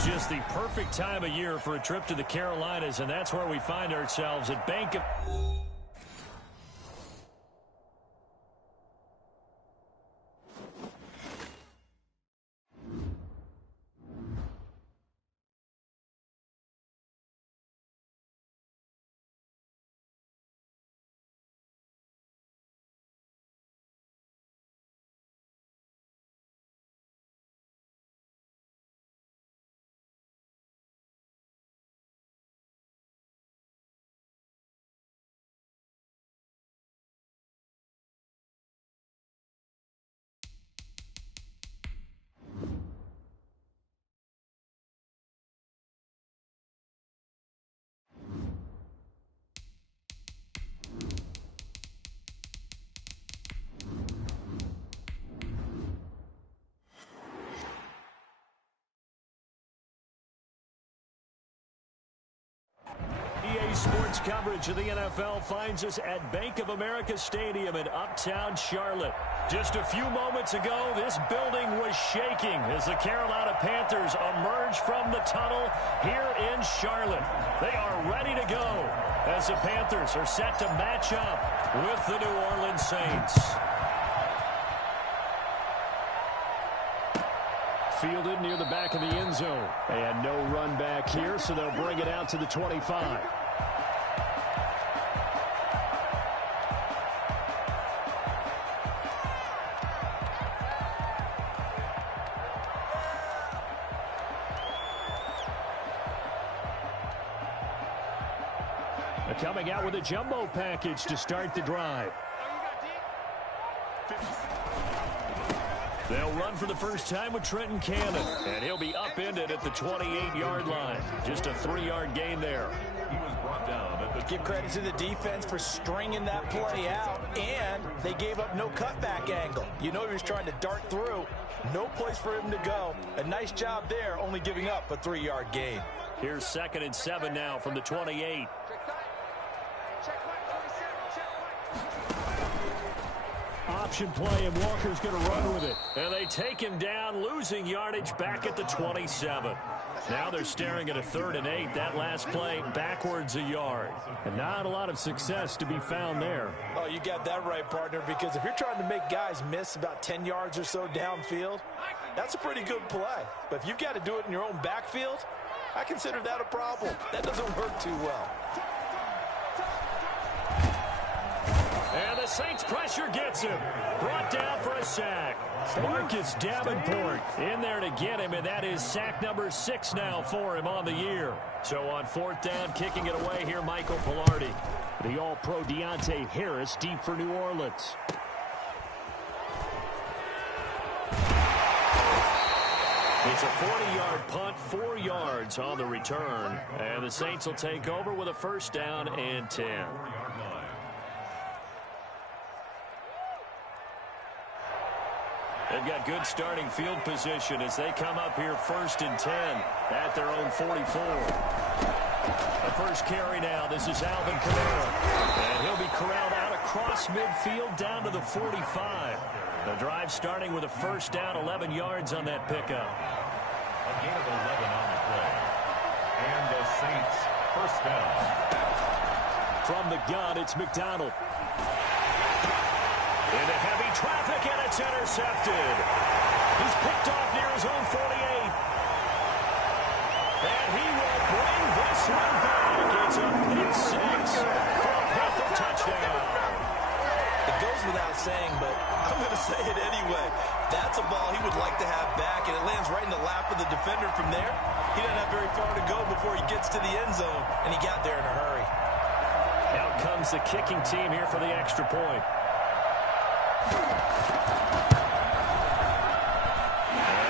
is just the perfect time of year for a trip to the Carolinas, and that's where we find ourselves at Bank of... Sports coverage of the NFL finds us at Bank of America Stadium in Uptown Charlotte. Just a few moments ago, this building was shaking as the Carolina Panthers emerge from the tunnel here in Charlotte. They are ready to go as the Panthers are set to match up with the New Orleans Saints. Fielded near the back of the end zone. And no run back here, so they'll bring it out to the 25. Coming out with a jumbo package to start the drive. They'll run for the first time with Trenton Cannon, and he'll be upended at the 28-yard line. Just a 3-yard gain there. He was brought down at the... Give credit to the defense for stringing that play out, and they gave up no cutback angle. You know he was trying to dart through. No place for him to go. A nice job there, only giving up a 3-yard gain. Here's 2nd and 7 now from the 28. Option play, and Walker's going to run with it. And they take him down, losing yardage back at the 27. Now they're staring at a 3rd and 8. That last play backwards a yard. And not a lot of success to be found there. Oh, you got that right, partner, because if you're trying to make guys miss about 10 yards or so downfield, that's a pretty good play. But if you've got to do it in your own backfield, I consider that a problem. That doesn't work too well. And the Saints pressure gets him. Brought down for a sack. Marcus Davenport in there to get him, and that is sack number 6 now for him on the year. So on 4th down, kicking it away here, Michael Pilardi. The All-Pro Deontay Harris deep for New Orleans. It's a 40-yard punt, 4 yards on the return. And the Saints will take over with a 1st down and 10. They've got good starting field position as they come up here 1st and 10 at their own 44. The first carry now. This is Alvin Kamara. And he'll be corralled out across midfield down to the 45. The drive starting with a 1st down, 11 yards on that pickup. A gain of 11 on the play. And the Saints 1st down. From the gun, it's McDonald. Into heavy traffic, and it's intercepted. He's picked off near his own 48. And he will bring this one back. It's a pick 6 for a Panther touchdown. It goes without saying, but I'm going to say it anyway. That's a ball he would like to have back, and it lands right in the lap of the defender from there. He doesn't have very far to go before he gets to the end zone, and he got there in a hurry. Out comes the kicking team here for the extra point. And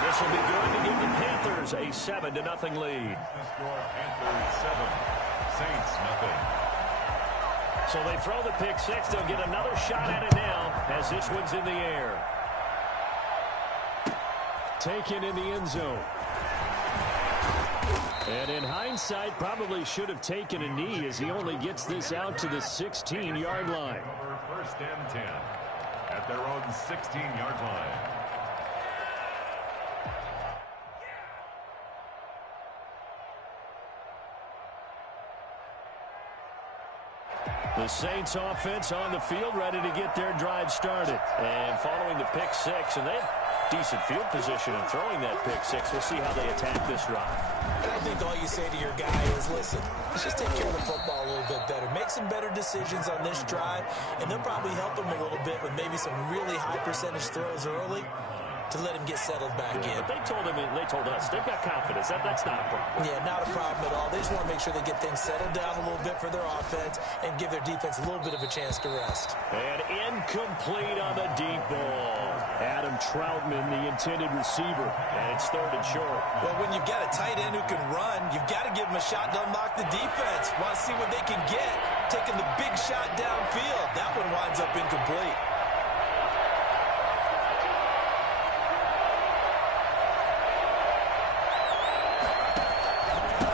this will be good to give the Panthers a 7-0 lead. The score, Panthers 7, Saints nothing. So they throw the pick 6. They'll get another shot at it now as this one's in the air. Taken in the end zone. And in hindsight, probably should have taken a knee as he only gets this out to the 16-yard line. 1st and 10 at their own 16-yard line. The Saints offense on the field, ready to get their drive started. And following the pick six, and they have decent field position in throwing that pick six. We'll see how they attack this drive. I think all you say to your guy is, listen, let's just take care of the football a little bit better. Make some better decisions on this drive, and they'll probably help him a little bit with maybe some really high percentage throws early to let him get settled back in. But they told us, they've got confidence. That's not a problem. Yeah, not a problem at all. They just want to make sure they get things settled down a little bit for their offense and give their defense a little bit of a chance to rest. And incomplete on the deep ball. Adam Troutman, the intended receiver, and it's third and short. Well, when you've got a tight end who can run, you've got to give him a shot to unlock the defense. Want to see what they can get, taking the big shot downfield. That one winds up incomplete.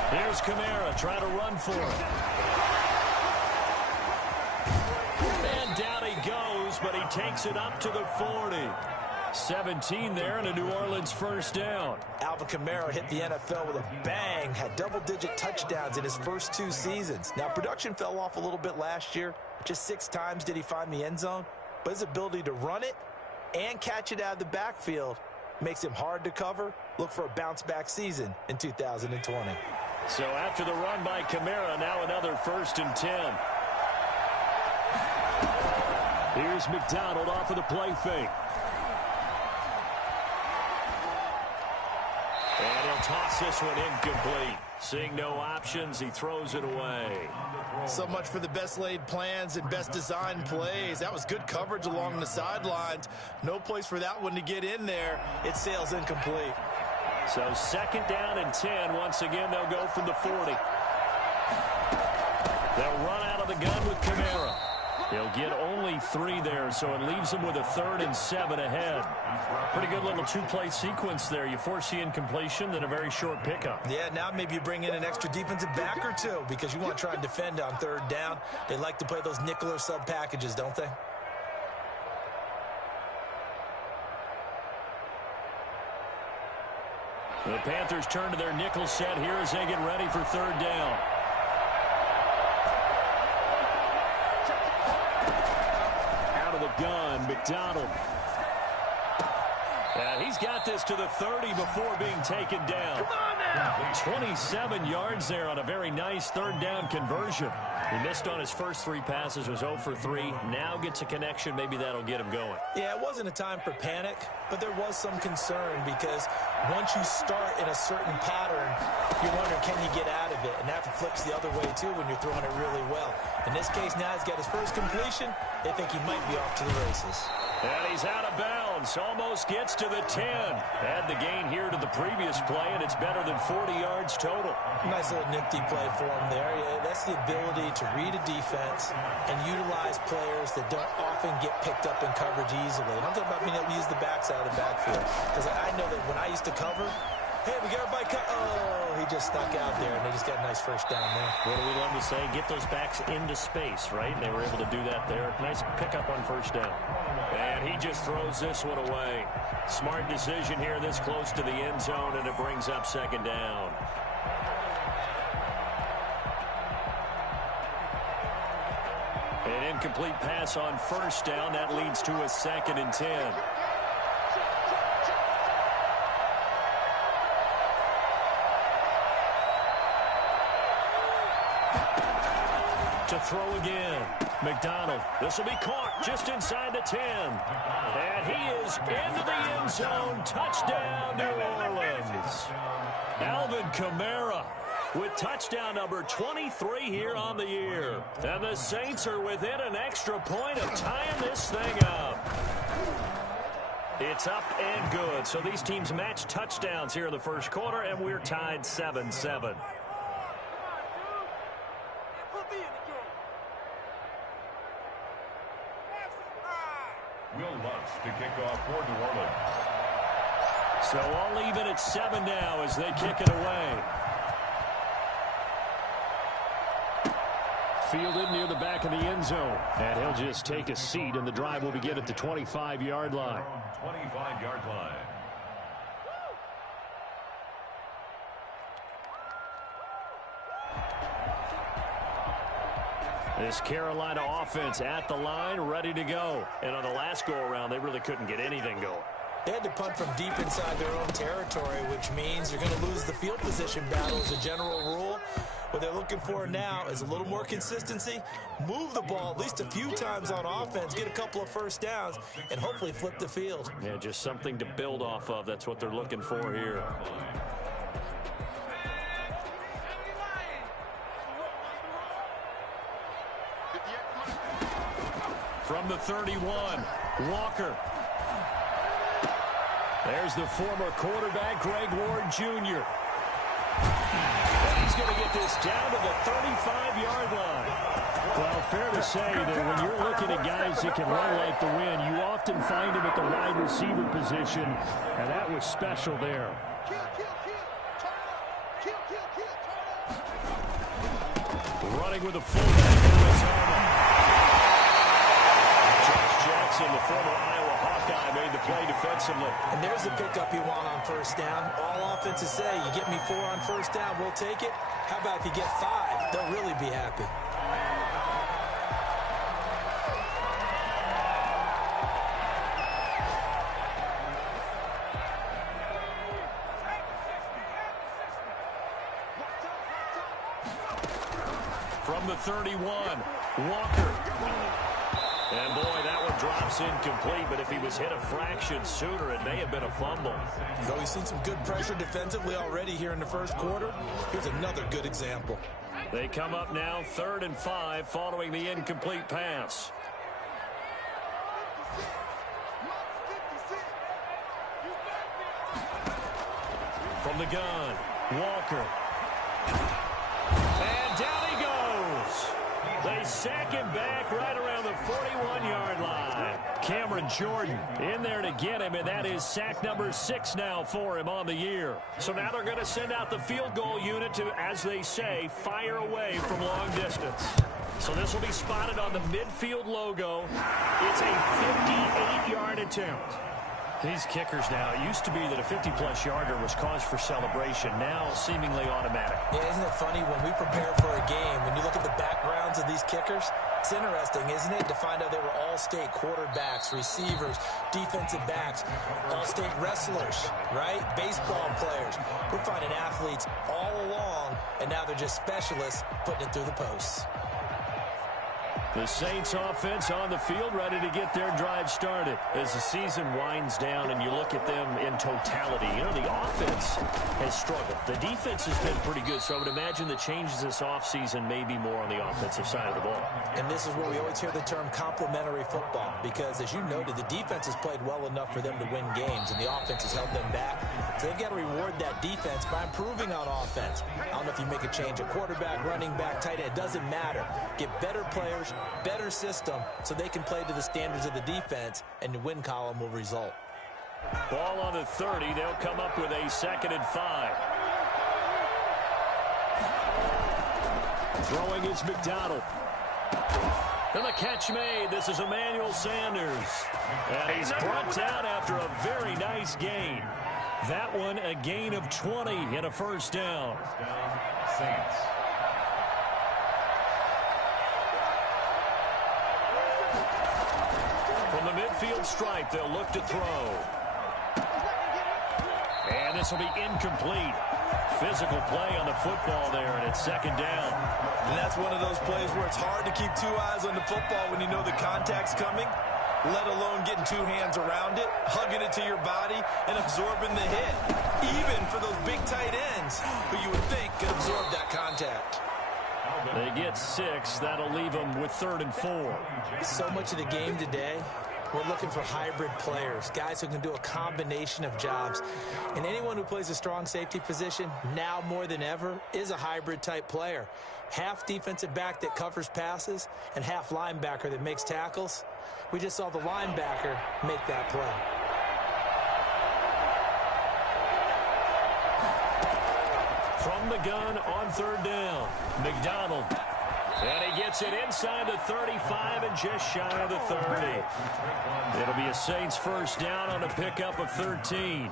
Here's Kamara trying to run for it. And down he goes, but he takes it up to the 40. 17 there and a New Orleans first down. Alvin Kamara hit the NFL with a bang, had double-digit touchdowns in his first 2 seasons. Now, production fell off a little bit last year. Just 6 times did he find the end zone. But his ability to run it and catch it out of the backfield makes him hard to cover. Look for a bounce-back season in 2020. So after the run by Kamara, now another 1st and 10. Here's McDonald off of the play fake. And he'll toss this one incomplete. Seeing no options, he throws it away. So much for the best laid plans and best designed plays. That was good coverage along the sidelines. No place for that one to get in there. It sails incomplete. So 2nd down and 10. Once again, they'll go from the 40. They'll run out of the gun with Kamara. He'll get only 3 there, so it leaves them with a 3rd and 7 ahead. Pretty good little 2-play sequence there. You force the incompletion, then a very short pickup. Yeah, now maybe you bring in an extra defensive back or 2 because you want to try and defend on 3rd down. They like to play those nickel or sub packages, don't they? The Panthers turn to their nickel set here as they get ready for 3rd down. Out of the gun, McDonald. And he's got this to the 30 before being taken down. Come on now! 27 yards there on a very nice 3rd down conversion. He missed on his first 3 passes, was 0 for 3. Now gets a connection. Maybe that'll get him going. Yeah, it wasn't a time for panic, but there was some concern because once you start in a certain pattern, you're wondering, can you get out of it? And that flips the other way, too, when you're throwing it really well. In this case, now he's got his first completion. They think he might be off to the races. And he's out of bounds. Almost gets to the 10. Add the gain here to the previous play, and it's better than 40 yards total. Nice little nifty play for him there. Yeah, that's the ability to read a defense and utilize players that don't often get picked up in coverage easily. And I'm talking about being able to use the backside of the backfield. Because I know that when I used to cover, hey, we got everybody oh, he just snuck out there, and they just got a nice first down there. What do we love to say? Get those backs into space, right? And they were able to do that there. Nice pickup on 1st down. And he just throws this one away. Smart decision here this close to the end zone, and it brings up 2nd down. An incomplete pass on 1st down. That leads to a 2nd and 10. To throw again. McDonald. This will be caught just inside the 10. And he is into the end zone. Touchdown, New Orleans. Alvin Kamara with touchdown number 23 here on the year. And the Saints are within an extra point of tying this thing up. It's up and good. So these teams match touchdowns here in the 1st quarter, and we're tied 7-7. Will Lutz to kick off for New Orleans. So all even at 7 now as they kick it away. Fielded near the back of the end zone. And he'll just take a seat, and the drive will begin at the 25-yard line. 25-yard line. This Carolina offense at the line, ready to go. And on the last go-around, they really couldn't get anything going. They had to punt from deep inside their own territory, which means you're going to lose the field position battle as a general rule. What they're looking for now is a little more consistency, move the ball at least a few times on offense, get a couple of first downs, and hopefully flip the field. Yeah, just something to build off of. That's what they're looking for here. From the 31, Walker. There's the former quarterback, Greg Ward Jr. And he's going to get this down to the 35-yard line. Well, fair to say that when you're looking at guys that can run like the wind, you often find them at the wide receiver position, and that was special there. Running with a fullback, Arizona. Jackson, the former Iowa Hawkeye, made the play defensively. And there's the pickup you want on first down. All offenses say, you get me 4 on first down, we'll take it. How about if you get 5? They'll really be happy. From the 31, Walker. And boy, that one drops incomplete, but if he was hit a fraction sooner, it may have been a fumble. Though we've seen some good pressure defensively already here in the first quarter, here's another good example. They come up now 3rd and 5 following the incomplete pass. From the gun, Walker. And down he goes. They sack him back right around the 41-yard line. Cameron Jordan in there to get him, and that is sack number 6 now for him on the year. So now they're going to send out the field goal unit to, as they say, fire away from long distance. So this will be spotted on the midfield logo. It's a 58-yard attempt. These kickers now, it used to be that a 50-plus yarder was cause for celebration. Now seemingly automatic. Yeah, isn't it funny when we prepare for a game, when you look at the backgrounds of these kickers, it's interesting, isn't it, to find out they were all-state quarterbacks, receivers, defensive backs, all-state wrestlers, right? Baseball players. We're finding athletes all along, and now they're just specialists putting it through the posts. The Saints offense on the field ready to get their drive started. As the season winds down and you look at them in totality, you know, the offense has struggled. The defense has been pretty good, so I would imagine the changes this offseason may be more on the offensive side of the ball. And this is where we always hear the term complementary football, because as you noted, the defense has played well enough for them to win games, and the offense has held them back. So they've got to reward that defense by improving on offense. I don't know if you make a change at quarterback, running back, tight end, it doesn't matter. Get better players, better system, so they can play to the standards of the defense, and the win column will result. Ball on the 30. They'll come up with a 2nd and 5. Throwing is McDonald. And the catch made. This is Emmanuel Sanders. And he's brought down after a very nice gain. That one a gain of 20 and a first down. Saints. From the midfield stripe, they'll look to throw. And this will be incomplete. Physical play on the football there, and it's 2nd down. And that's one of those plays where it's hard to keep 2 eyes on the football when you know the contact's coming, let alone getting 2 hands around it, hugging it to your body, and absorbing the hit. Even for those big tight ends who you would think could absorb that contact. They get 6. That'll leave them with 3rd and 4. So much of the game today, we're looking for hybrid players, guys who can do a combination of jobs. And anyone who plays a strong safety position, now more than ever, is a hybrid type player. Half defensive back that covers passes and half linebacker that makes tackles. We just saw the linebacker make that play. From the gun on 3rd down, McDonald. And he gets it inside the 35 and just shy of the 30. It'll be a Saints first down on a pickup of 13.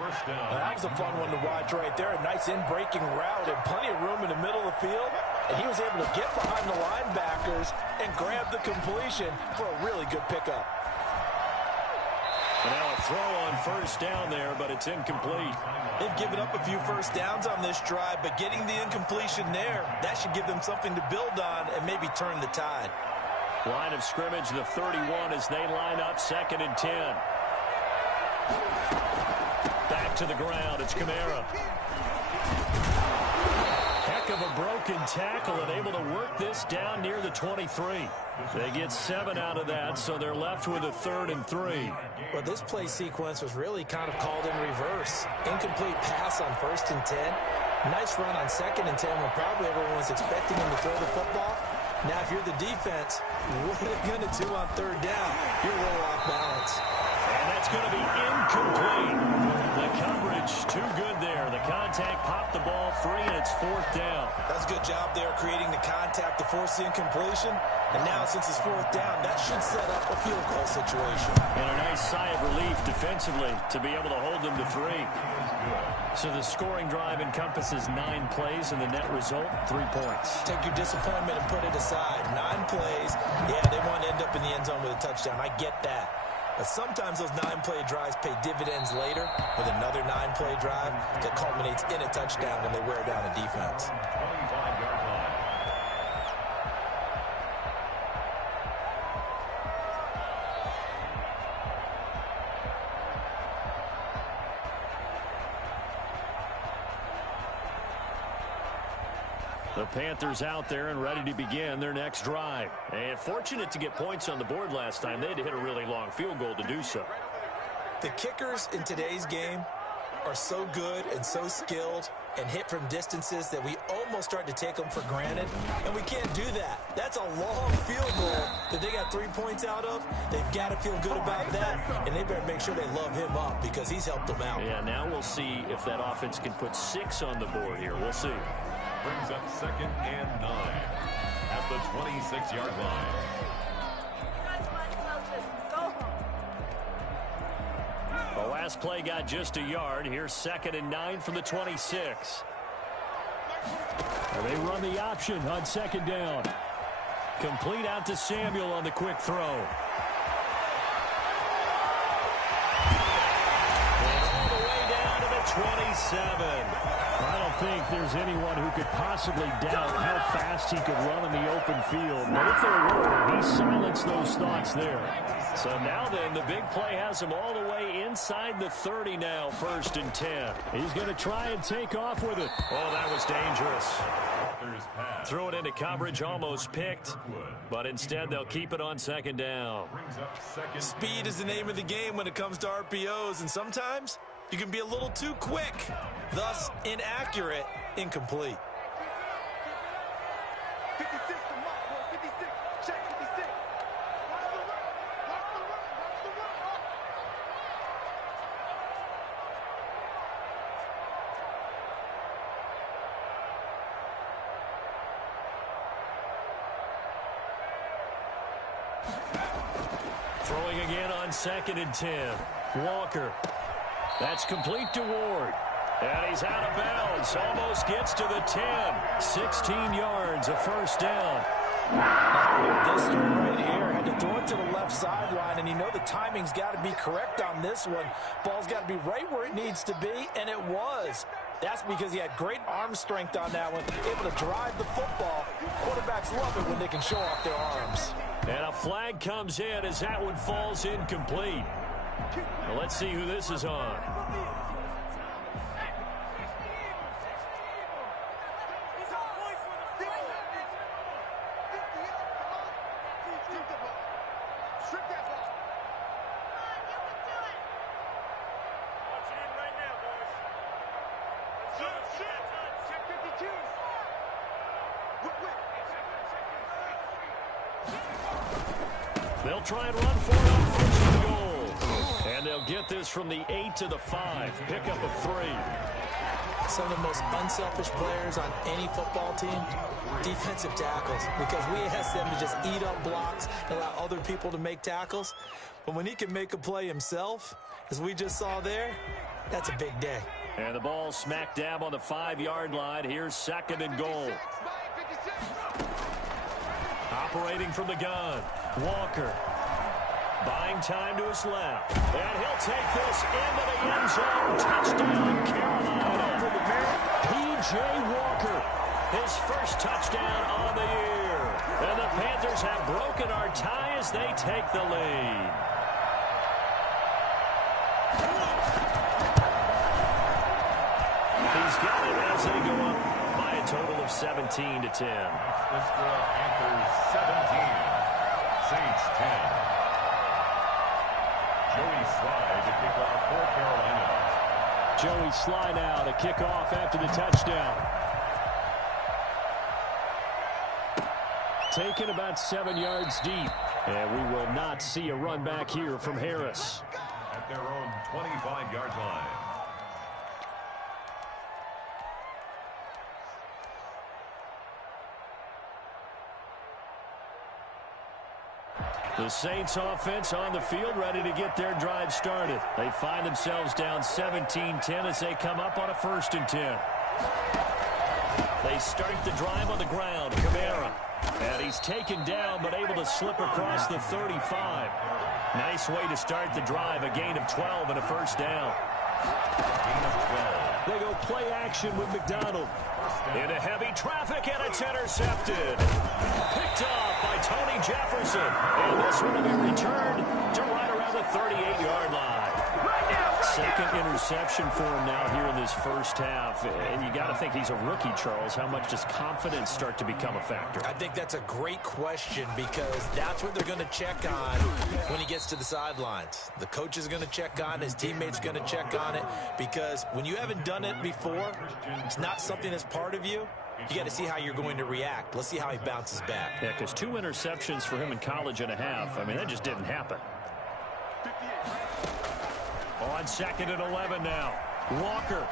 First down. That was a fun one to watch right there. A nice in-breaking route and plenty of room in the middle of the field. And he was able to get behind the linebackers and grab the completion for a really good pickup. And now a throw on first down there, but it's incomplete. They've given up a few first downs on this drive, but getting the incompletion there, that should give them something to build on and maybe turn the tide. Line of scrimmage, the 31 as they line up, 2nd and 10. Back to the ground, it's Kamara. Heck of a broken tackle and able to work this down near the 23. They get 7 out of that, so they're left with a 3rd and 3. Well, this play sequence was really kind of called in reverse. Incomplete pass on 1st and 10. Nice run on 2nd and 10 when probably everyone was expecting him to throw the football. Now, if you're the defense, what are they going to do on 3rd down? You're a little off balance. And that's going to be incomplete. The coverage too good there. The contact popped the ball free, and it's 4th down. That's a good job there creating the contact to force the incompletion. And now, since it's 4th down, that should set up a field goal situation. And a nice sigh of relief defensively to be able to hold them to 3. So the scoring drive encompasses 9 plays, and the net result, 3 points. Take your disappointment and put it aside. 9 plays. Yeah, they want to end up in the end zone with a touchdown. I get that. But sometimes those 9-play drives pay dividends later with another 9-play drive that culminates in a touchdown when they wear down a defense. 25-yard line. The Panthers out there and ready to begin their next drive. And fortunate to get points on the board last time. They had to hit a really long field goal to do so. The kickers in today's game are so good and so skilled and hit from distances that we almost start to take them for granted, and we can't do that. That's a long field goal that they got 3 points out of. They've got to feel good about that, and they better make sure they love him up because he's helped them out. Yeah, now we'll see if that offense can put 6 on the board here. We'll see. Brings up 2nd and 9 at the 26-yard line. The last play got just a yard. Here's 2nd and 9 from the 26. And they run the option on 2nd down. Complete out to Samuel on the quick throw. And all the way down to the 27. I don't think there's anyone who could possibly doubt how fast he could run in the open field. But if there were, he silenced those thoughts there. So now then, the big play has him all the way inside the 30 now, 1st and 10. He's going to try and take off with it. Oh, that was dangerous. Threw it into coverage, almost picked. But instead, they'll keep it on 2nd down. Speed is the name of the game when it comes to RPOs, and sometimes you can be a little too quick, thus inaccurate, incomplete. 56, the mark, boy, 56, check 56. Watch the run, watch the run, watch the run. Throwing again on 2nd and 10. Walker. That's complete to Ward. And he's out of bounds. Almost gets to the 10. 16 yards, a 1st down. This one right here had to throw it to the left sideline, and you know the timing's got to be correct on this one. Ball's got to be right where it needs to be, and it was. That's because he had great arm strength on that one, able to drive the football. Quarterbacks love it when they can show off their arms. And a flag comes in as that one falls incomplete. Well, let's see who this is on. They'll try and run for it on 1st and goal. And they'll get this from the 8 to the 5. Pick up a 3. some of the most unselfish players on any football team? Defensive tackles, because we ask them to just eat up blocks and allow other people to make tackles. But when he can make a play himself, as we just saw there, that's a big day. And the ball smack dab on the 5-yard line. Here's 2nd and goal. Operating from the gun, Walker. Buying time to his left. And he'll take this into the end zone. Touchdown, Carolina. P.J. Walker, his first touchdown on the year. And the Panthers have broken our tie as they take the lead. He's got it as they go up by a total of 17-10. The score, Panthers 17, Saints 10. Joey Slye to kick off for Carolina. Joey Slye now to kick off after the touchdown. Taken about 7 yards deep. And we will not see a run back here from Harris. At their own 25-yard line. The Saints offense on the field, ready to get their drive started. They find themselves down 17-10 as they come up on a 1st and 10. They start the drive on the ground. Kamara. And he's taken down, but able to slip across the 35. Nice way to start the drive. A gain of 12 and a 1st down. They go play action with McDonald. Into heavy traffic, and it's intercepted. Picked off by Tony Jefferson. And this one will be returned to right around the 38-yard line. 2nd interception for him now here in this first half. And you got to think he's a rookie, Charles. How much does confidence start to become a factor? I think that's a great question, because that's what they're going to check on when he gets to the sidelines. The coach is going to check on, his teammates are going to check on it, because when you haven't done it before, it's not something that's part of you. You got to see how you're going to react. Let's see how he bounces back. Yeah, because 2 interceptions for him in college and a half. I mean, that just didn't happen. On 2nd and 11 now. Walker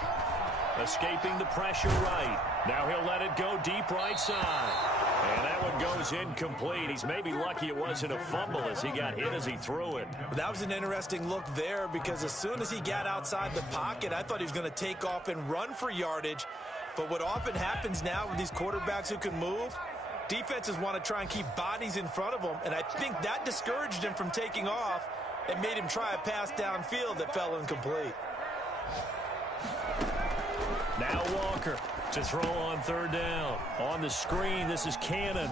escaping the pressure right. Now he'll let it go deep right side. And that one goes incomplete. He's maybe lucky it wasn't a fumble as he got hit as he threw it. That was an interesting look there, because as soon as he got outside the pocket, I thought he was going to take off and run for yardage. But what often happens now with these quarterbacks who can move, defenses want to try and keep bodies in front of them. And I think that discouraged him from taking off. It made him try a pass downfield that fell incomplete. Now Walker to throw on 3rd down. On the screen, this is Cannon.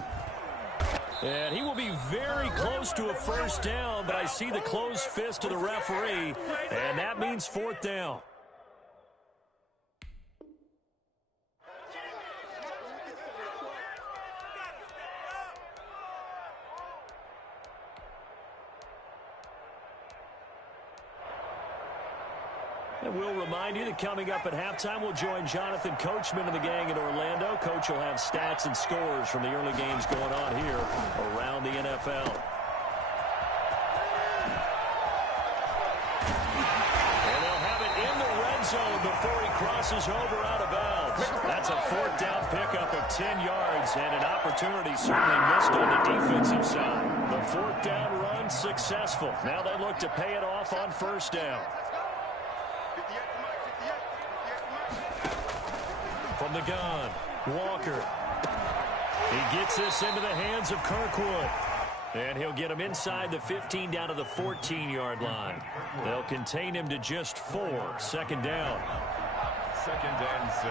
And he will be very close to a 1st down, but I see the closed fist of the referee, and that means 4th down. And we'll remind you that coming up at halftime, we'll join Jonathan Coachman and the gang in Orlando. Coach will have stats and scores from the early games going on here around the NFL. And they'll have it in the red zone before he crosses over out of bounds. That's a 4th down pickup of 10 yards, and an opportunity certainly missed on the defensive side. The 4th down run successful. Now they look to pay it off on 1st down. From the gun, Walker. He gets this into the hands of Kirkwood. And he'll get him inside the 15 down to the 14-yard line. They'll contain him to just 4. 2nd down. 2nd and 6.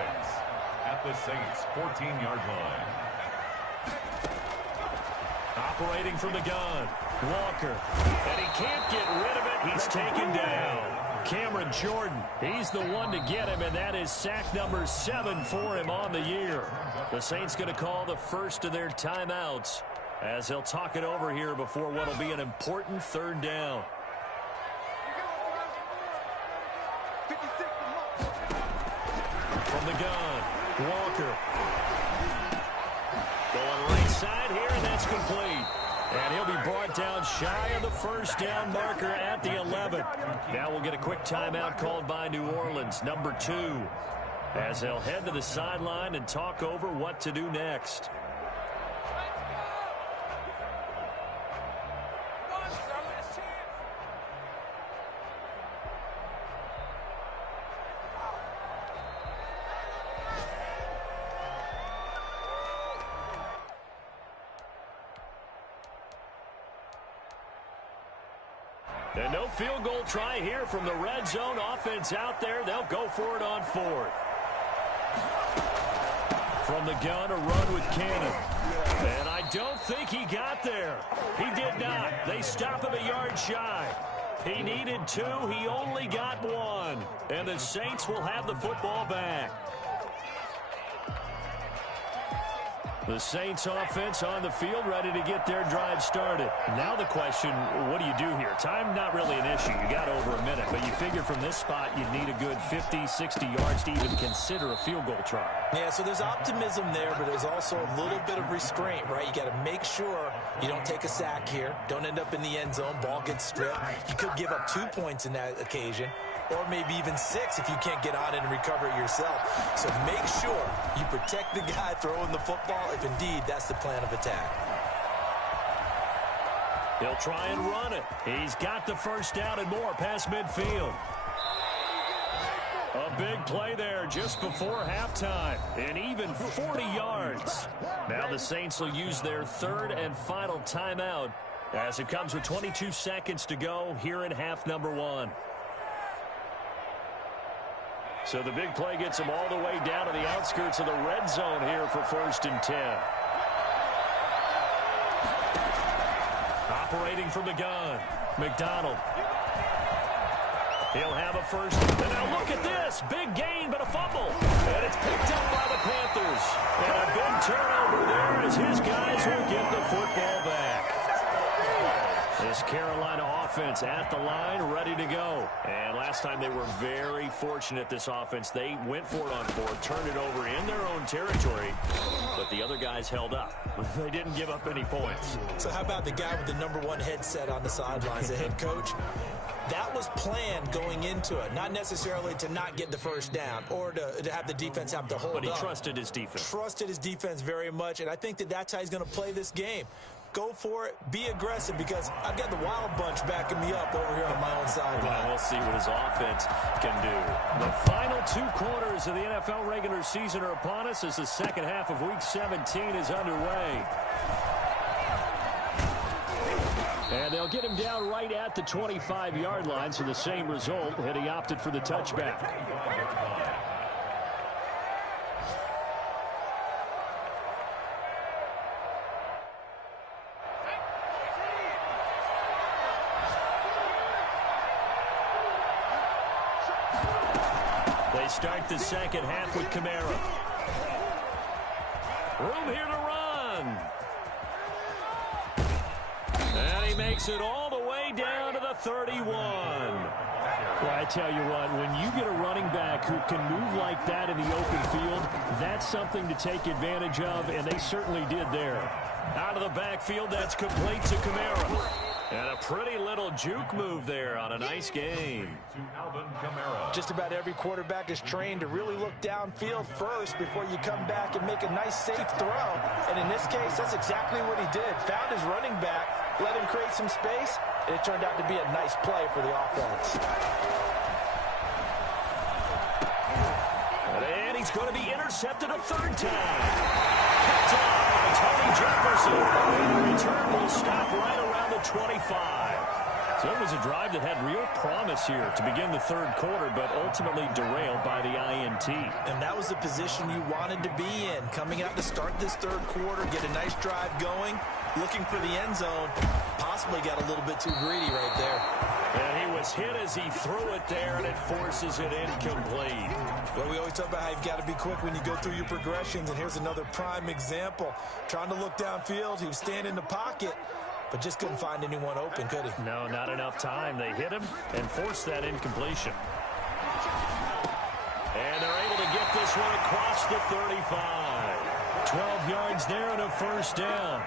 At the Saints' 14-yard line. Operating from the gun, Walker. And he can't get rid of it. He's taken down. Cameron Jordan, he's the one to get him, and that is sack number 7 for him on the year. The Saints going to call the first of their timeouts as they'll talk it over here before what will be an important 3rd down. From the gun, Walker. Going right side here, and that's complete. And he'll be brought down shy of the 1st down marker at the 11. Now we'll get a quick timeout called by New Orleans, number 2. as they'll head to the sideline and talk over what to do next. And no field goal try here from the red zone. Offense out there. They'll go for it on fourth. From the gun, a run with Cannon. And I don't think he got there. He did not. They stop him a yard shy. He needed 2. He only got 1. And the Saints will have the football back. The Saints offense on the field, ready to get their drive started. Now the question, what do you do here? Time not really an issue. You got over a minute, but you figure from this spot you'd need a good 50, 60 yards to even consider a field goal try. Yeah, so there's optimism there, but there's also a little bit of restraint, right? You got to make sure you don't take a sack here. Don't end up in the end zone. Ball gets stripped. You could give up 2 points in that occasion, or maybe even 6 if you can't get on it and recover it yourself. So make sure you protect the guy throwing the football if indeed that's the plan of attack. He'll try and run it. He's got the first down and more past midfield. A big play there just before halftime, and even 40 yards. Now the Saints will use their third and final timeout as it comes with 22 seconds to go here in half number 1. So the big play gets them all the way down to the outskirts of the red zone here for 1st and 10. Operating from the gun, McDonald. He'll have a first. And now look at this. Big gain, but a fumble. And it's picked up by the Panthers. And a big turnover there as his guys will get the football back. This Carolina offense at the line, ready to go. And last time they were very fortunate, this offense. They went for it on 4, turned it over in their own territory, but the other guys held up. They didn't give up any points. So how about the guy with the #1 headset on the sidelines, the head coach? That was planned going into it, not necessarily to not get the first down or to have the defense have to hold up. But he trusted his defense. Trusted his defense very much, and I think that's how he's going to play this game. Go for it. Be aggressive, because I've got the Wild Bunch backing me up over here on my own sideline. Well, we'll see what his offense can do. The final 2 quarters of the NFL regular season are upon us as the second half of Week 17 is underway. And they'll get him down right at the 25-yard line, so the same result, and he opted for the touchback. They start the second half with Kamara. Room here to run. And he makes it all the way down to the 31. Well, I tell you what, when you get a running back who can move like that in the open field, that's something to take advantage of, and they certainly did there. Out of the backfield, that's complete to Kamara. And a pretty little juke move there on a nice game. Just about every quarterback is trained to really look downfield first before you come back and make a nice, safe throw. And in this case, that's exactly what he did. Found his running back, let him create some space, and it turned out to be a nice play for the offense. And he's going to be intercepted a 3rd time. Picked off by Tony Jefferson. And the return will stop right around the 25. So it was a drive that had real promise here to begin the 3rd quarter, but ultimately derailed by the INT. And that was the position you wanted to be in. Coming out to start this 3rd quarter, get a nice drive going, looking for the end zone. Possibly got a little bit too greedy right there. And he was hit as he threw it there, and it forces it incomplete. Well, we always talk about how you've got to be quick when you go through your progressions, and here's another prime example. Trying to look downfield, he was standing in the pocket, but just couldn't find anyone open, could he? No, not enough time. They hit him and forced that incompletion. And they're able to get this one across the 35. 12 yards there and a first down.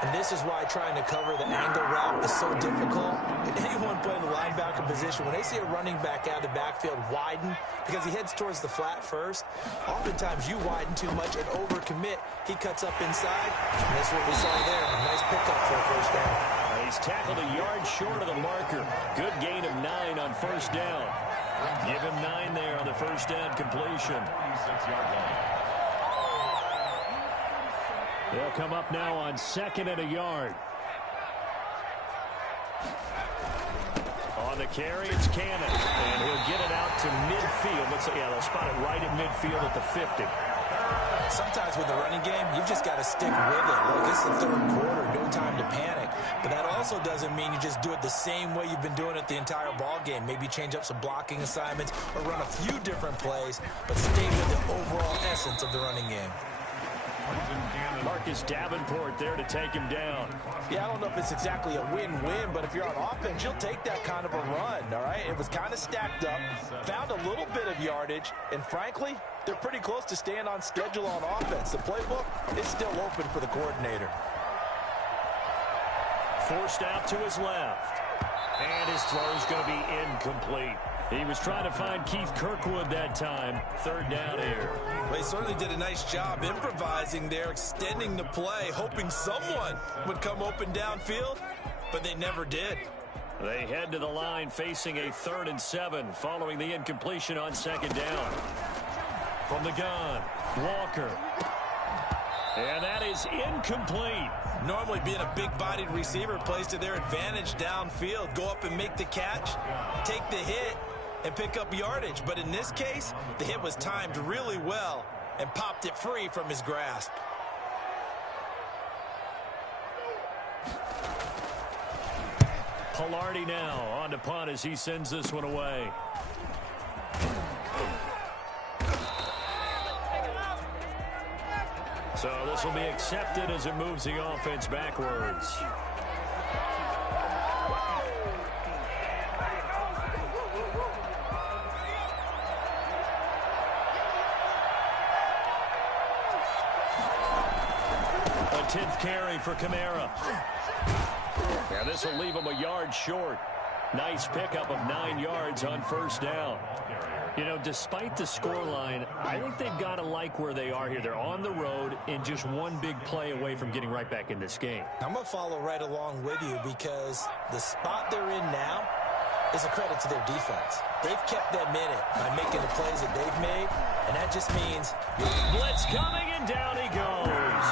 And this is why trying to cover the angle route is so difficult. And anyone playing the linebacker position, when they see a running back out of the backfield widen because he heads towards the flat first, oftentimes you widen too much and overcommit. He cuts up inside, and that's what we saw there. A nice pickup for a first down. He's tackled a yard short of the marker. Good gain of 9 on first down. Give him 9 there on the first down completion. 26-yard line. They'll come up now on 2nd and a yard. On the carry, it's Cannon. And he'll get it out to midfield. They'll spot it right at midfield at the 50. Sometimes with the running game, you've just got to stick with it. Look, it's the third quarter, no time to panic. But that also doesn't mean you just do it the same way you've been doing it the entire ball game. Maybe change up some blocking assignments or run a few different plays, but stay with the overall essence of the running game. Marcus Davenport there to take him down. Yeah, I don't know if it's exactly a win-win, but if you're on offense, you'll take that kind of a run, all right? It was kind of stacked up, found a little bit of yardage, and frankly, they're pretty close to staying on schedule on offense. The playbook is still open for the coordinator. Forced out to his left. And his throw's going to be incomplete. He was trying to find Keith Kirkwood that time. Third down here. Well, he certainly did a nice job improvising there, extending the play, hoping someone would come open downfield, but they never did. They head to the line facing a 3rd and 7 following the incompletion on 2nd down. From the gun, Walker. And that is incomplete. Normally being a big-bodied receiver plays to their advantage downfield. Go up and make the catch, take the hit, and pick up yardage. But in this case, the hit was timed really well and popped it free from his grasp. Pilardi now on to punt as he sends this one away. So this will be accepted as it moves the offense backwards. A 10th carry for Kamara. Now this will leave him a yard short. Nice pickup of 9 yards on first down. You know, despite the scoreline, I think they've got to like where they are here. They're on the road and just one big play away from getting right back in this game. I'm going to follow right along with you because the spot they're in now is a credit to their defense. They've kept them in it by making the plays that they've made, and that just means... Blitz coming, and down he goes.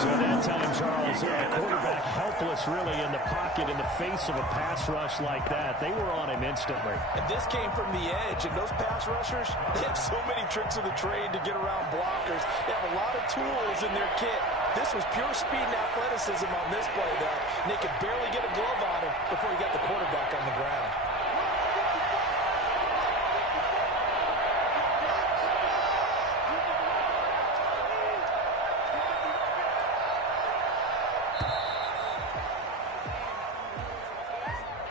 So that time, Charles, quarterback helpless really in the pocket in the face of a pass rush like that. They were on him instantly. And this came from the edge, and those pass rushers, they have so many tricks of the trade to get around blockers. They have a lot of tools in their kit. This was pure speed and athleticism on this play, though. And they could barely get a glove on him before he got the quarterback on the ground.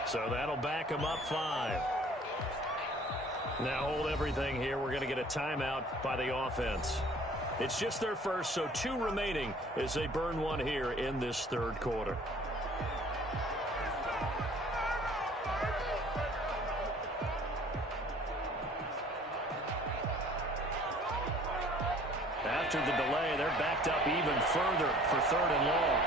So that'll back him up 5. Now hold everything here. We're going to get a timeout by the offense. It's just their first, so 2 remaining as they burn one here in this third quarter. After the delay, they're backed up even further for 3rd and long.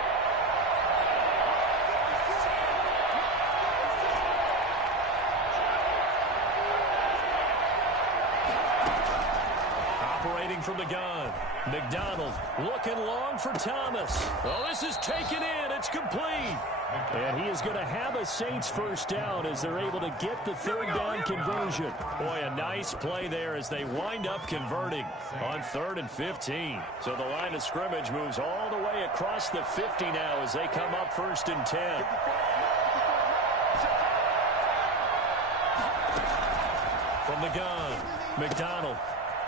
From the gun. McDonald looking long for Thomas. Oh, this is taken in. It's complete. And he is going to have a Saints first down as they're able to get the 3rd down conversion. Boy, a nice play there as they wind up converting on 3rd and 15. So the line of scrimmage moves all the way across the 50 now as they come up 1st and 10. From the gun, McDonald.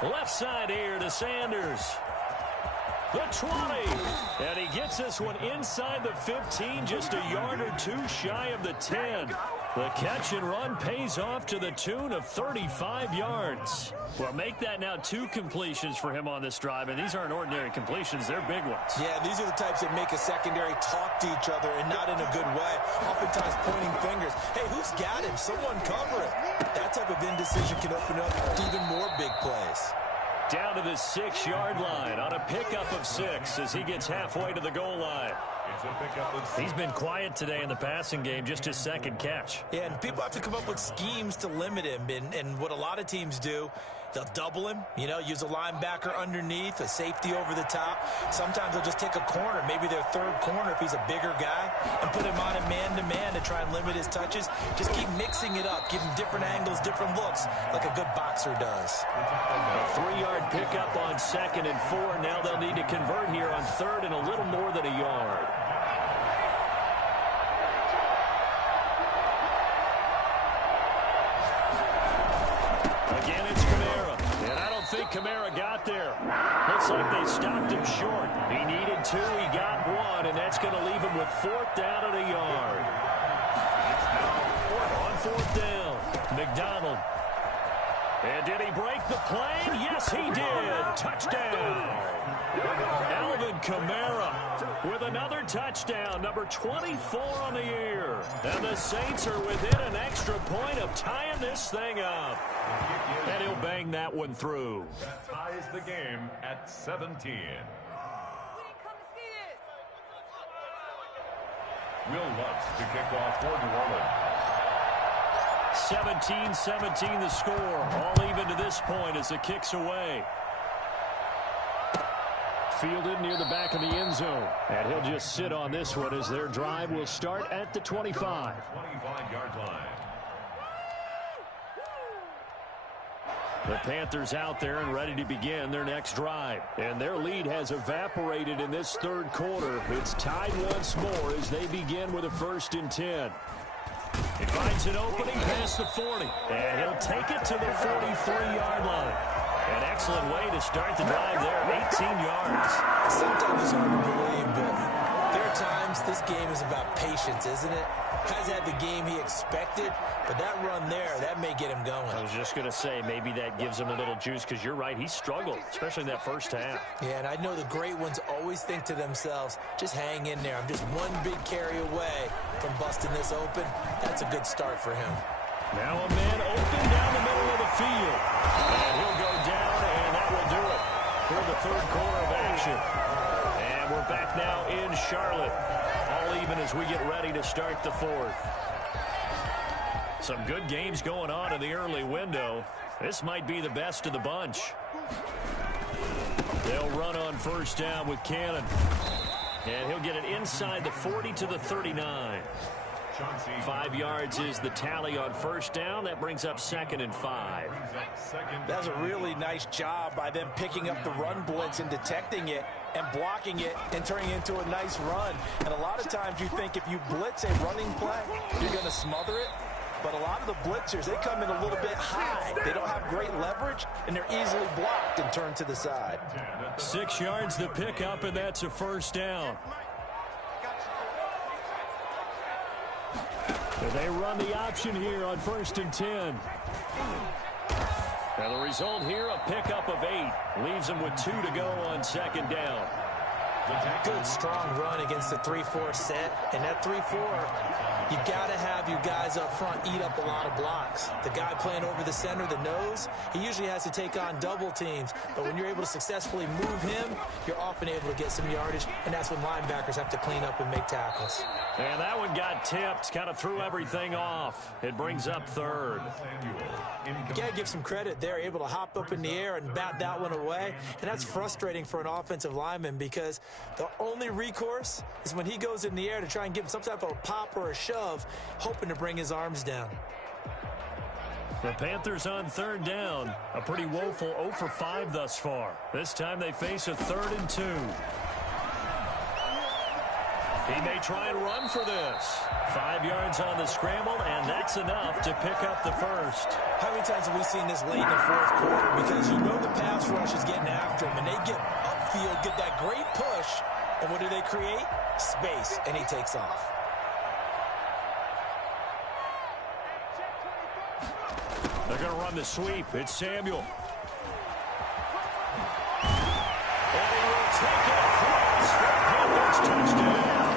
Left side here to Sanders. The 20. And he gets this one inside the 15, just a yard or 2 shy of the 10. The catch and run pays off to the tune of 35 yards. Well, make that now 2 completions for him on this drive, and these aren't ordinary completions. They're big ones. Yeah, these are the types that make a secondary talk to each other and not in a good way. Oftentimes pointing fingers. Hey, who's got him? Someone cover it. That type of indecision can open up to even more big plays. Down to the 6-yard line on a pickup of 6 as he gets halfway to the goal line. He's been quiet today in the passing game, just his 2nd catch. Yeah, and people have to come up with schemes to limit him. And what a lot of teams do, they'll double him, use a linebacker underneath, a safety over the top. Sometimes they'll just take a corner, maybe their 3rd corner if he's a bigger guy, and put him on a man-to-man to try and limit his touches. Just keep mixing it up, give him different angles, different looks, like a good boxer does. A 3-yard pickup on 2nd and 4. Now they'll need to convert here on 3rd and a little more than a yard. Kamara got there. Looks like they stopped him short. He needed 2. He got 1, and that's going to leave him with 4th down and a yard. On 4th down, McDonald. And did he break the plane? Yes, he did. Touchdown. Alvin Kamara with another touchdown, number 24 on the year. And the Saints are within an extra point of tying this thing up. And he'll bang that one through. That ties the game at 17. Will Lutz to kick off for New Orleans. 17-17 the score. All even to this point as the kick's away. Fielded near the back of the end zone. And he'll just sit on this one as their drive will start at the 25. 25-yard line. The Panthers out there and ready to begin their next drive. And their lead has evaporated in this 3rd quarter. It's tied once more as they begin with a 1st and 10. He finds an opening past the 40. And he'll take it to the 43-yard line. An excellent way to start the drive there, 18 yards. Sometimes it's hard to believe, but there are times this game is about patience, isn't it? Has had the game he expected, but that run there, that may get him going. I was just going to say, maybe that gives him a little juice, because you're right, he struggled, especially in that first half. Yeah, and I know the great ones always think to themselves, just hang in there. I'm just one big carry away from busting this open. That's a good start for him. Now a man open down the middle of the field. And he'll go down, and that will do it for the 3rd quarter of action. And we're back now in Charlotte. All even as we get ready to start the 4th. Some good games going on in the early window. This might be the best of the bunch. They'll run on 1st down with Cannon. And he'll get it inside the 40 to the 39. 5 yards is the tally on 1st down. That brings up 2nd and 5. That's a really nice job by them picking up the run blitz and detecting it and blocking it and turning it into a nice run. And a lot of times you think if you blitz a running play, you're going to smother it. But a lot of the blitzers, they come in a little bit high. They don't have great leverage, and they're easily blocked and turned to the side. 6 yards the pickup, and that's a 1st down. They run the option here on 1st and 10. Now the result here, a pickup of 8. Leaves them with 2 to go on 2nd down. Good, strong run against the 3-4 set. And that 3-4, you got to have your guys up front eat up a lot of blocks. The guy playing over the center, the nose, he usually has to take on double teams. But when you're able to successfully move him, you're often able to get some yardage. And that's when linebackers have to clean up and make tackles. And that one got tipped, kind of threw everything off. It brings up 3rd. You got to give some credit there, able to hop up in the air and bat that one away. And that's frustrating for an offensive lineman because the only recourse is when he goes in the air to try and give him some type of a pop or a shove, hoping to bring his arms down. The Panthers on 3rd down. A pretty woeful 0 for 5 thus far. This time they face a 3rd and 2. He may try and run for this. 5 yards on the scramble, and that's enough to pick up the 1st. How many times have we seen this late in the 4th quarter? Because you know the pass rush is getting after him, and they get upfield, get that great push, and what do they create? Space, and he takes off. They're going to run the sweep. It's Samuel. And he will take it across for a Panthers touchdown.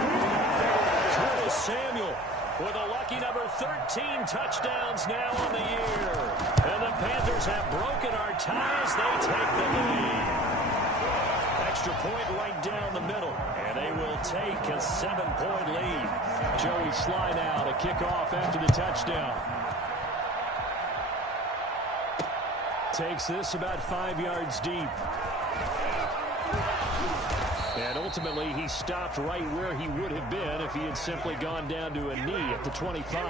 Curtis Samuel with a lucky number 13 touchdowns now on the year. And the Panthers have broken our ties. They take the lead. Extra point right down the middle. And they will take a 7-point lead. Joey Sly now to kick off after the touchdown. Takes this about 5 yards deep. And ultimately, he stopped right where he would have been if he had simply gone down to a knee at the 25.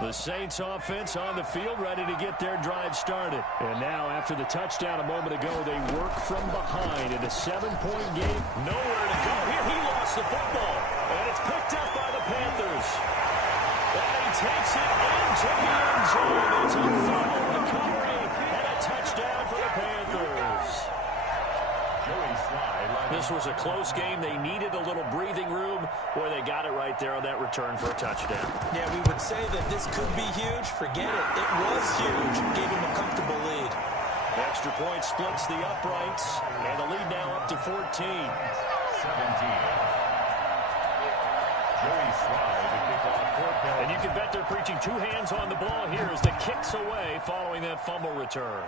The Saints offense on the field, ready to get their drive started. And now, after the touchdown a moment ago, they work from behind in a 7-point game. Nowhere to go here. He lost the football. And it's picked up by the Panthers. And he takes it into the end zone. It's a fumble recovery and a touchdown for the Panthers. This was a close game. They needed a little breathing room. Boy, they got it right there on that return for a touchdown. Yeah, we would say that this could be huge. Forget it. It was huge. Gave him a comfortable lead. Extra point splits the uprights. And the lead now up to 14. 17. Joey Sly to kick off fourth down. And you can bet they're preaching two hands on the ball here as the kicks away following that fumble return.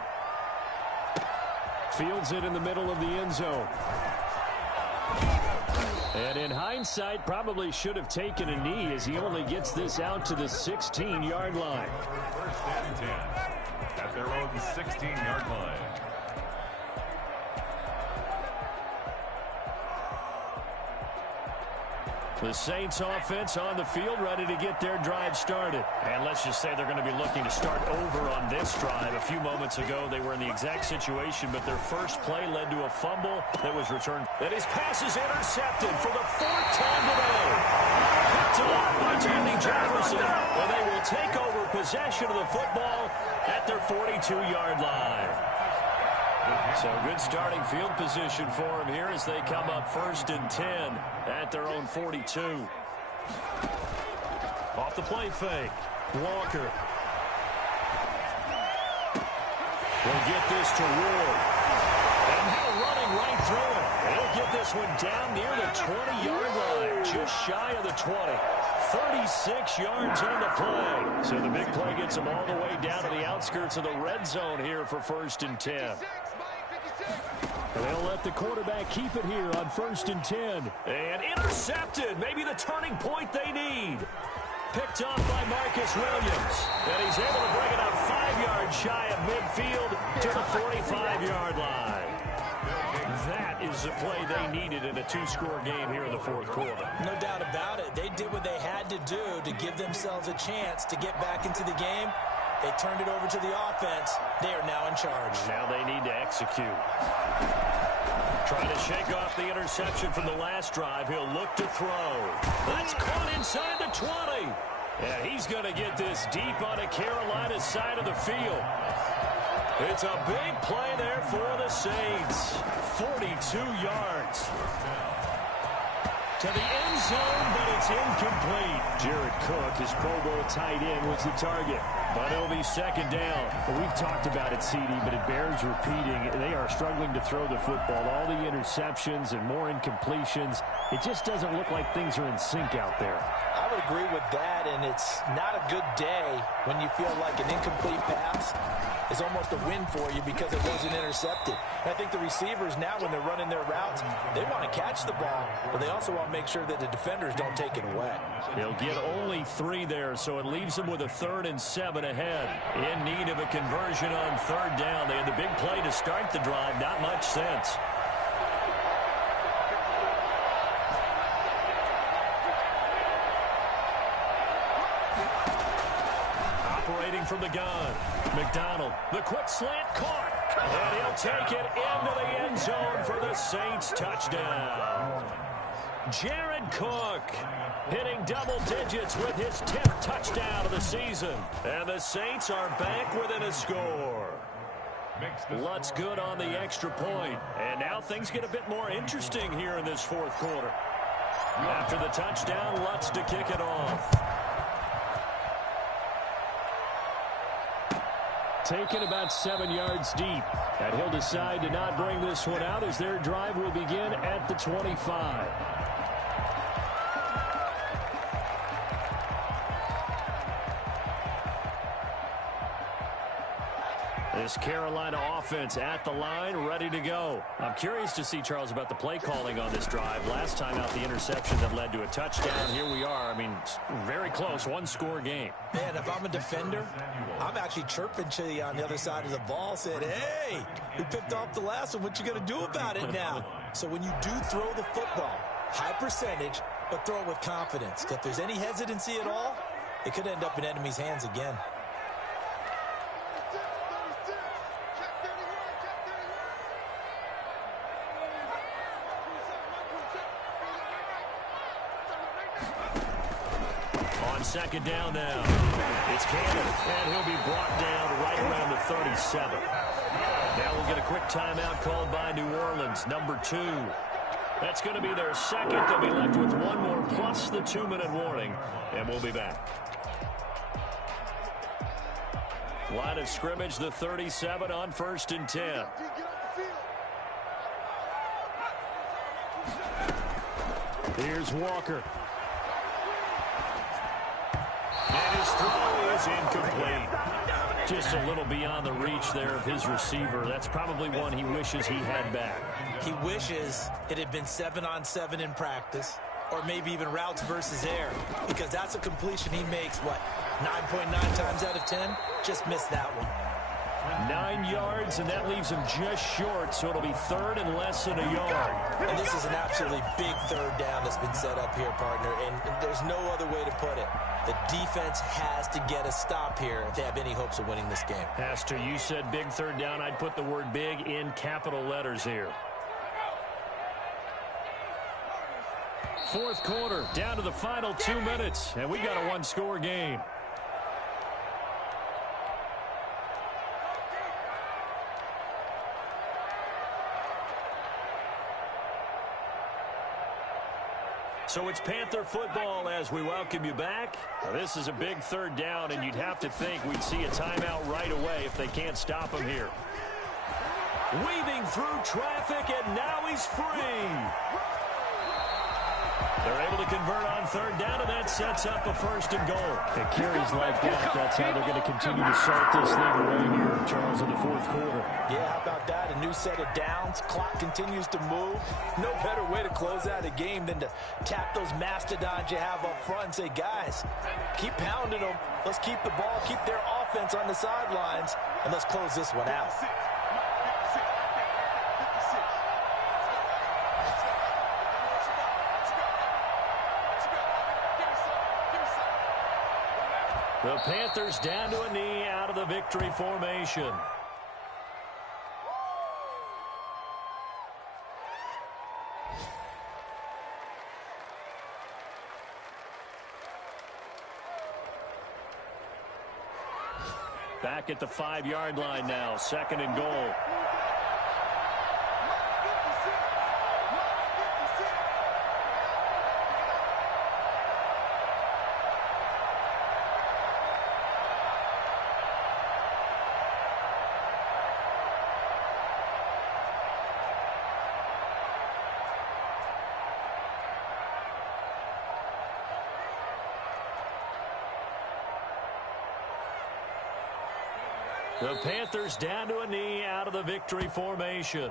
Fields it in the middle of the end zone. And in hindsight, probably should have taken a knee as he only gets this out to the 16-yard line. First and 10 at their own 16-yard line. The Saints offense on the field, ready to get their drive started. And let's just say they're going to be looking to start over on this drive. A few moments ago, they were in the exact situation, but their first play led to a fumble that was returned. And his pass is intercepted for the fourth time today. Picked up by Tommy Jefferson. And they will take over possession of the football at their 42-yard line. So good starting field position for them here as they come up 1st and 10 at their own 42. Off the play fake. Walker will get this to Ward. And now running right through it. He'll get this one down near the 20-yard line. Just shy of the 20. 36 yards on the play. So the big play gets them all the way down to the outskirts of the red zone here for 1st and 10. And they'll let the quarterback keep it here on 1st and 10. And intercepted. Maybe the turning point they need. Picked off by Marcus Williams. And he's able to bring it up 5 yards shy of midfield to the 45-yard line. That is the play they needed in a two-score game here in the fourth quarter. No doubt about it. They did what they had to do to give themselves a chance to get back into the game. They turned it over to the offense. They are now in charge. Now they need to execute. Trying to shake off the interception from the last drive. He'll look to throw. That's caught inside the 20. Yeah, he's going to get this deep on a Carolina side of the field. It's a big play there for the Saints. 42 yards. To the end zone, but it's incomplete. Jared Cook, his Pro Bowl tight end, was the target. But it'll be 2nd down. Well, we've talked about it, CD, but it bears repeating. They are struggling to throw the football. All the interceptions and more incompletions. It just doesn't look like things are in sync out there. I would agree with that, and it's not a good day when you feel like an incomplete pass is almost a win for you because it wasn't intercepted. And I think the receivers now, when they're running their routes, they want to catch the ball, but they also want to make sure that the defenders don't take it away. He'll get only 3 there, so it leaves them with a 3rd and 7 ahead. In need of a conversion on 3rd down. They had the big play to start the drive. Not much sense. Operating from the gun. McDonald, the quick slant caught. And he'll take it into the end zone for the Saints touchdown. Jared Cook hitting double digits with his 10th touchdown of the season. And the Saints are back within a score. Lutz good on the extra point. And now things get a bit more interesting here in this fourth quarter. After the touchdown, Lutz to kick it off. Taken about 7 yards deep. And he'll decide to not bring this one out as their drive will begin at the 25. This Carolina offense at the line, ready to go. I'm curious to see, Charles, about the play calling on this drive. Last time out, the interception that led to a touchdown. Here we are. I mean, very close, one-score game. Man, if I'm a defender, I'm actually chirping to you on the other side of the ball, saying, hey, we picked off the last one. What you going to do about it now? So when you do throw the football, high percentage, but throw it with confidence. If there's any hesitancy at all, it could end up in enemy's hands again. Second down now. It's Cannon, and he'll be brought down right around the 37. Now we'll get a quick timeout called by New Orleans, number 2. That's going to be their second. They'll be left with one more plus the 2-minute warning, and we'll be back. Line of scrimmage, the 37 on 1st and 10. Here's Walker. And his throw is incomplete. Just a little beyond the reach there of his receiver. That's probably one he wishes he had back. He wishes it had been 7-on-7 in practice, or maybe even routes versus air, because that's a completion he makes, 9.9 times out of 10? Just missed that one. 9 yards, and that leaves him just short, so it'll be third and less than a yard. And this is an absolutely big third down that's been set up here, partner, and there's no other way to put it. The defense has to get a stop here if they have any hopes of winning this game. Has to. You said big third down. I'd put the word big in capital letters here. Fourth quarter, down to the final 2 minutes, and we got a one-score game. So it's Panther football as we welcome you back. Now, this is a big third down, and you'd have to think we'd see a timeout right away if they can't stop him here. Weaving through traffic, and now he's free. They're able to convert on third down, and that sets up a 1st and goal. It carries like that. That's how they're going to continue to start this thing away here, Charles, in the fourth quarter. Yeah, how about that? A new set of downs. Clock continues to move. No better way to close out a game than to tap those mastodons you have up front and say, guys, keep pounding them. Let's keep the ball, keep their offense on the sidelines, and let's close this one out. The Panthers down to a knee out of the victory formation. Back at the 5-yard line now, 2nd and goal. The Panthers down to a knee out of the victory formation.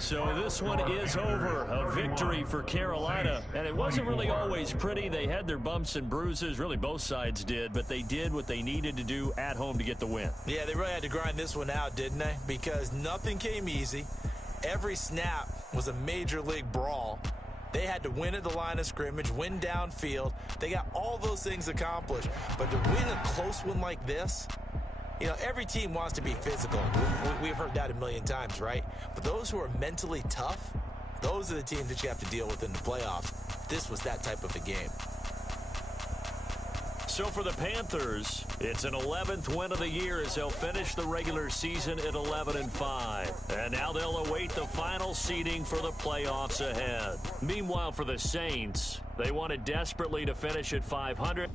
So this one is over. A victory for Carolina. And it wasn't really always pretty. They had their bumps and bruises. Really, both sides did. But they did what they needed to do at home to get the win. Yeah, they really had to grind this one out, didn't they? Because nothing came easy. Every snap was a major league brawl. They had to win at the line of scrimmage, win downfield. They got all those things accomplished. But to win a close one like this, you know, every team wants to be physical. We've heard that a million times, right? But those who are mentally tough, those are the teams that you have to deal with in the playoffs. This was that type of a game. So for the Panthers, it's an 11th win of the year as they'll finish the regular season at 11-5. And now they'll await the final seeding for the playoffs ahead. Meanwhile, for the Saints, they wanted desperately to finish at 500.